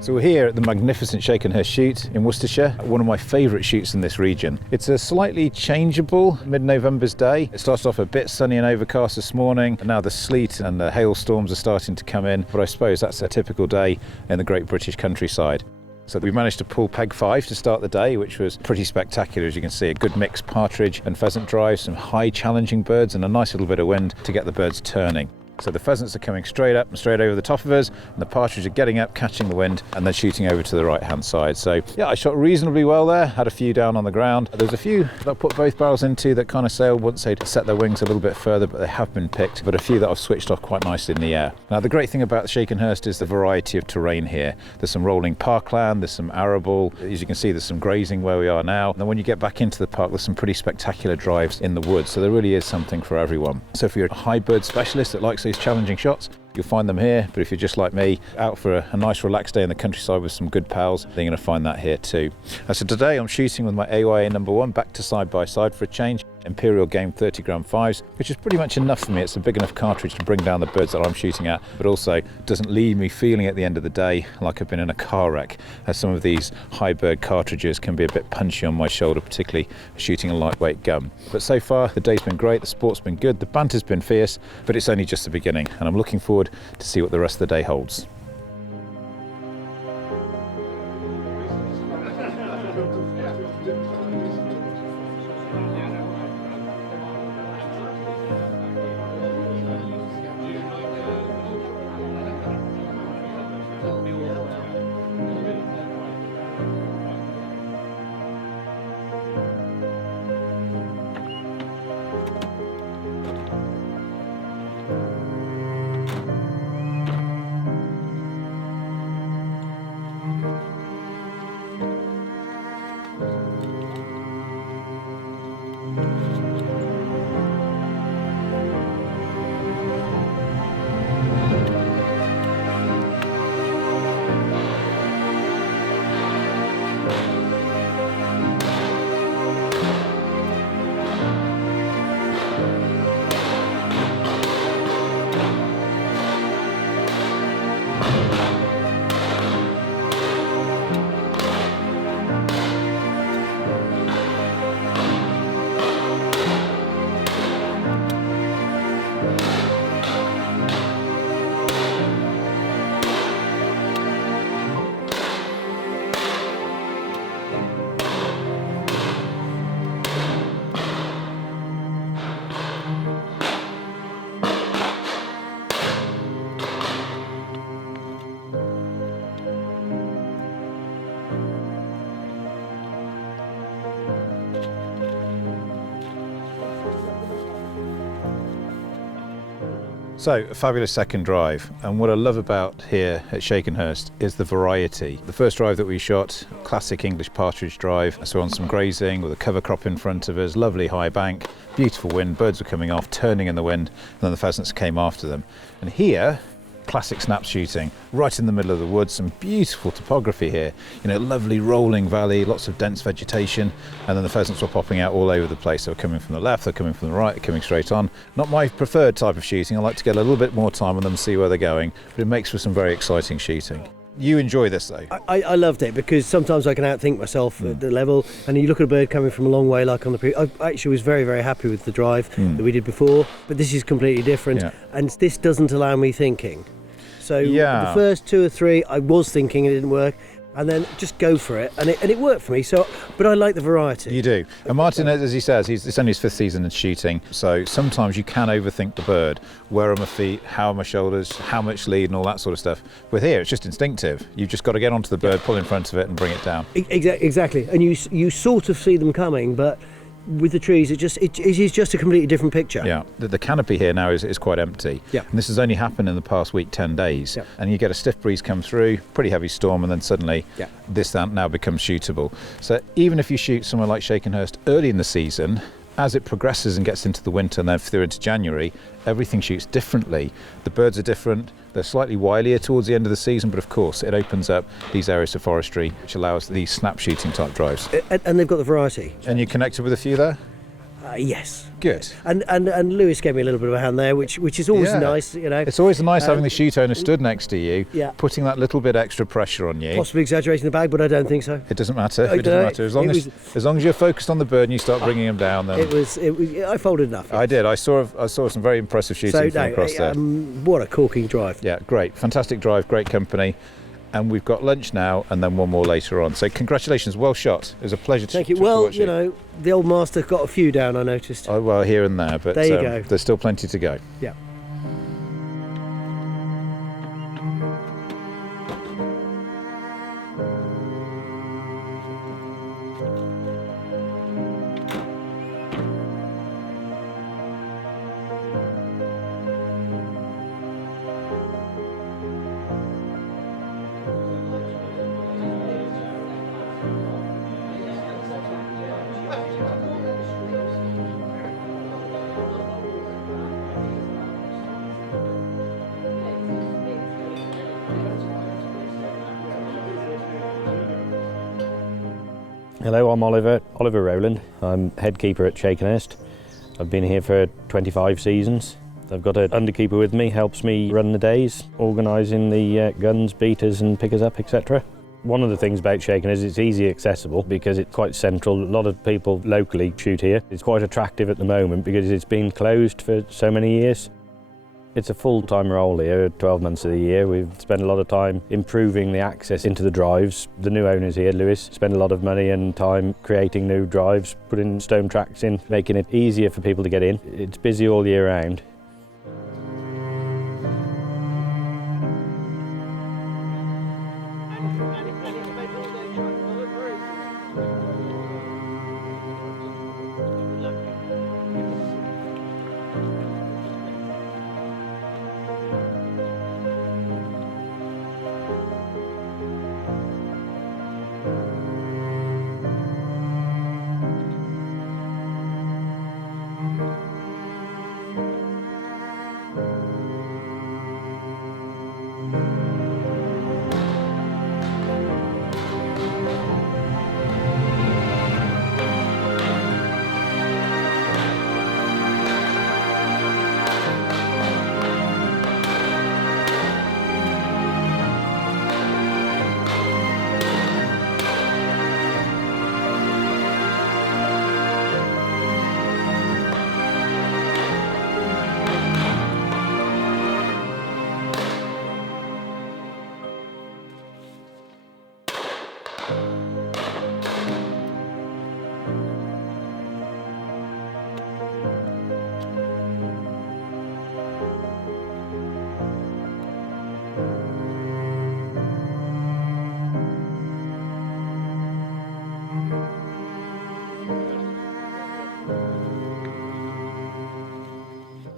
So we're here at the magnificent Shakenhurst shoot in Worcestershire, one of my favourite shoots in this region. It's a slightly changeable mid-November's day. It started off a bit sunny and overcast this morning, and now the sleet and the hailstorms are starting to come in, but I suppose that's a typical day in the great British countryside. So we managed to pull peg 5 to start the day, which was pretty spectacular. As you can see, a good mix partridge and pheasant drive, some high challenging birds and a nice little bit of wind to get the birds turning. So the pheasants are coming straight up and straight over the top of us, and the partridge are getting up, catching the wind, and then shooting over to the right-hand side. So yeah, I shot reasonably well there, had a few down on the ground. There's a few that I put both barrels into that kind of sailed once they'd set their wings a little bit further, but they have been picked, but a few that I've switched off quite nicely in the air. Now the great thing about Shakenhurst is the variety of terrain here. There's some rolling parkland, there's some arable, as you can see there's some grazing where we are now, and then when you get back into the park there's some pretty spectacular drives in the woods, so there really is something for everyone. So if you're a high bird specialist that likes these challenging shots, you'll find them here, but if you're just like me, out for a nice relaxed day in the countryside with some good pals, then you're going to find that here too. So today I'm shooting with my AYA No.1 back to side by side for a change. Imperial Game 30g 5s, which is pretty much enough for me. It's a big enough cartridge to bring down the birds that I'm shooting at, but also doesn't leave me feeling at the end of the day like I've been in a car wreck, as some of these high bird cartridges can be a bit punchy on my shoulder, particularly shooting a lightweight gun. But so far the day's been great, the sport's been good, the banter's been fierce, but it's only just the beginning, and I'm looking forward to see what the rest of the day holds. So, a fabulous second drive, and what I love about here at Shakenhurst is the variety. The first drive that we shot, classic English partridge drive, so on some grazing with a cover crop in front of us, lovely high bank, beautiful wind, birds were coming off, turning in the wind, and then the pheasants came after them. And here, classic snap shooting, right in the middle of the woods, some beautiful topography here, lovely rolling valley, lots of dense vegetation, and then the pheasants were popping out all over the place. They were coming from the left, they're coming from the right, they're coming straight on. Not my preferred type of shooting, I like to get a little bit more time on them, see where they're going, but it makes for some very exciting shooting. You enjoy this though? I loved it because sometimes I can outthink myself at the level, and you look at a bird coming from a long way like on the previous. I actually was very, very happy with the drive that we did before, but this is completely different, and this doesn't allow me thinking. So the first 2 or 3 I was thinking it didn't work, and then just go for it, and it worked for me. So, but I like the variety. You do. And Martin, as he says, it's only his 5th season in shooting, so sometimes you can overthink the bird. Where are my feet? How are my shoulders? How much lead and all that sort of stuff. With here, it's just instinctive. You've just got to get onto the bird, pull in front of it, and bring it down. Exactly. And you sort of see them coming, but with the trees, it is just a completely different picture. Yeah, the canopy here now is quite empty. Yeah. And this has only happened in the past week, 10 days. Yeah. And you get a stiff breeze come through, pretty heavy storm, and then suddenly this now becomes shootable. So even if you shoot somewhere like Shakenhurst early in the season, as it progresses and gets into the winter and then through into January, everything shoots differently. The birds are different, they're slightly wilier towards the end of the season, but of course it opens up these areas of forestry which allows these snap shooting type drives. And they've got the variety. And you connected with a few there? Yes. Good. And Lewis gave me a little bit of a hand there, which is always nice, you know. It's always nice having the shoot owner stood next to you, yeah. putting that little bit extra pressure on you. Possibly exaggerating the bag, but I don't think so. It doesn't matter. It doesn't matter. As long as you're focused on the bird and you start bringing them down, then it was. I folded enough. I did. I saw some very impressive shooting from across there. What a corking drive. Yeah, great, fantastic drive, great company. And we've got lunch now and then one more later on. So congratulations, well shot. It was a pleasure to watch you. Well, you know, the old master got a few down, I noticed. Oh, well, here and there, but there you go. There's still plenty to go. Yeah. Hello, I'm Oliver Rowland. I'm head keeper at Shakenhurst. I've been here for 25 seasons. I've got an underkeeper with me, helps me run the days, organising the guns, beaters and pickers up, etc. One of the things about Shakenhurst is it's easy accessible because it's quite central. A lot of people locally shoot here. It's quite attractive at the moment because it's been closed for so many years. It's a full-time role here, 12 months of the year. We've spent a lot of time improving the access into the drives. The new owners here, Lewis, spent a lot of money and time creating new drives, putting stone tracks in, making it easier for people to get in. It's busy all year round.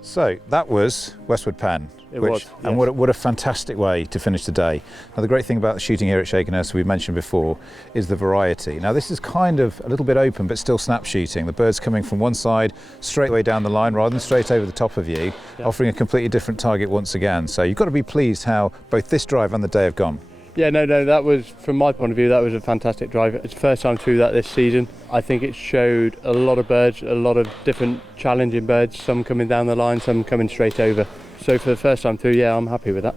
So that was Westward Pen. It was, and yes. what a fantastic way to finish the day. Now the great thing about the shooting here at Shakenhurst, we've mentioned before, is the variety. Now this is kind of a little bit open but still snap shooting. The bird's coming from one side straight away down the line rather than straight over the top of you, offering a completely different target once again. So you've got to be pleased how both this drive and the day have gone. Yeah, no, that was, from my point of view, that was a fantastic drive. It's the first time through that this season. I think it showed a lot of birds, a lot of different challenging birds, some coming down the line, some coming straight over. So for the first time through, yeah, I'm happy with that.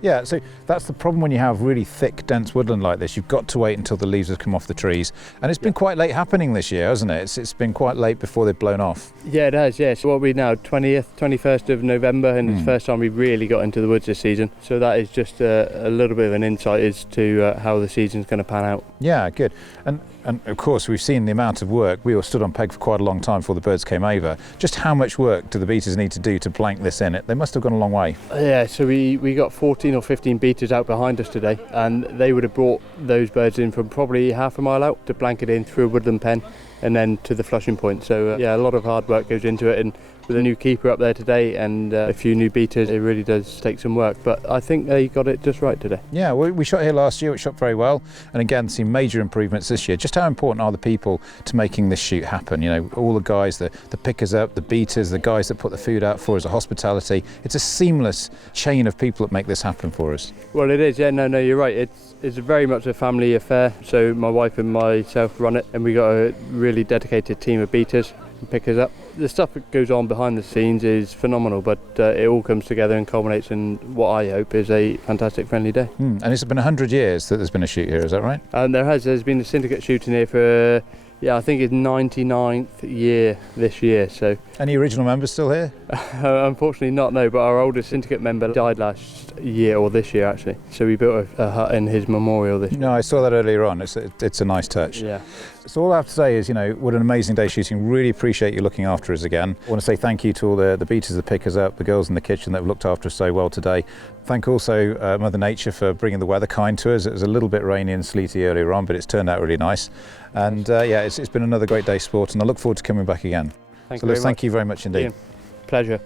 Yeah, so that's the problem when you have really thick, dense woodland like this. You've got to wait until the leaves have come off the trees. And it's been quite late happening this year, hasn't it? It's been quite late before they've blown off. Yeah, it has, yeah. So what are we now, 21st of November, and it's the first time we've really got into the woods this season. So that is just a little bit of an insight as to how the season's going to pan out. Yeah, good. And of course, we've seen the amount of work. We were stood on peg for quite a long time before the birds came over. Just how much work do the beaters need to do to blank this in? They must have gone a long way. Yeah, so we got 14 or 15 beaters out behind us today, and they would have brought those birds in from probably half a mile out to blanket in through a woodland pen and then to the flushing point. So yeah, a lot of hard work goes into it, and with a new keeper up there today and a few new beaters, it really does take some work, but I think they got it just right today. Yeah, we shot here last year, it shot very well, and again seen major improvements this year. Just how important are the people to making this shoot happen? You know, all the guys, the pickers up, the beaters, the guys that put the food out for us, the hospitality. It's a seamless chain of people that make this happen for us. Well, it is, yeah, no, you're right. It's very much a family affair, so my wife and myself run it, and we got a really dedicated team of beaters. pickers up. The stuff that goes on behind the scenes is phenomenal, but it all comes together and culminates in what I hope is a fantastic friendly day. And it's been 100 years that there's been a shoot here, is that right? And there's been a syndicate shooting here for, I think it's 99th year this year. So Any original members still here? unfortunately not, no, but our oldest syndicate member died last year, or this year actually. So we built a hut in his memorial this year. No, I saw that earlier on. It's a nice touch. Yeah. So all I have to say is, what an amazing day shooting. Really appreciate you looking after us again. I want to say thank you to all the beaters, the pickers up, the girls in the kitchen that have looked after us so well today. Thank also Mother Nature for bringing the weather kind to us. It was a little bit rainy and sleety earlier on, but it's turned out really nice. And it's been another great day sport, and I look forward to coming back again. Thank you very much. Thank you very much indeed. Ian, pleasure.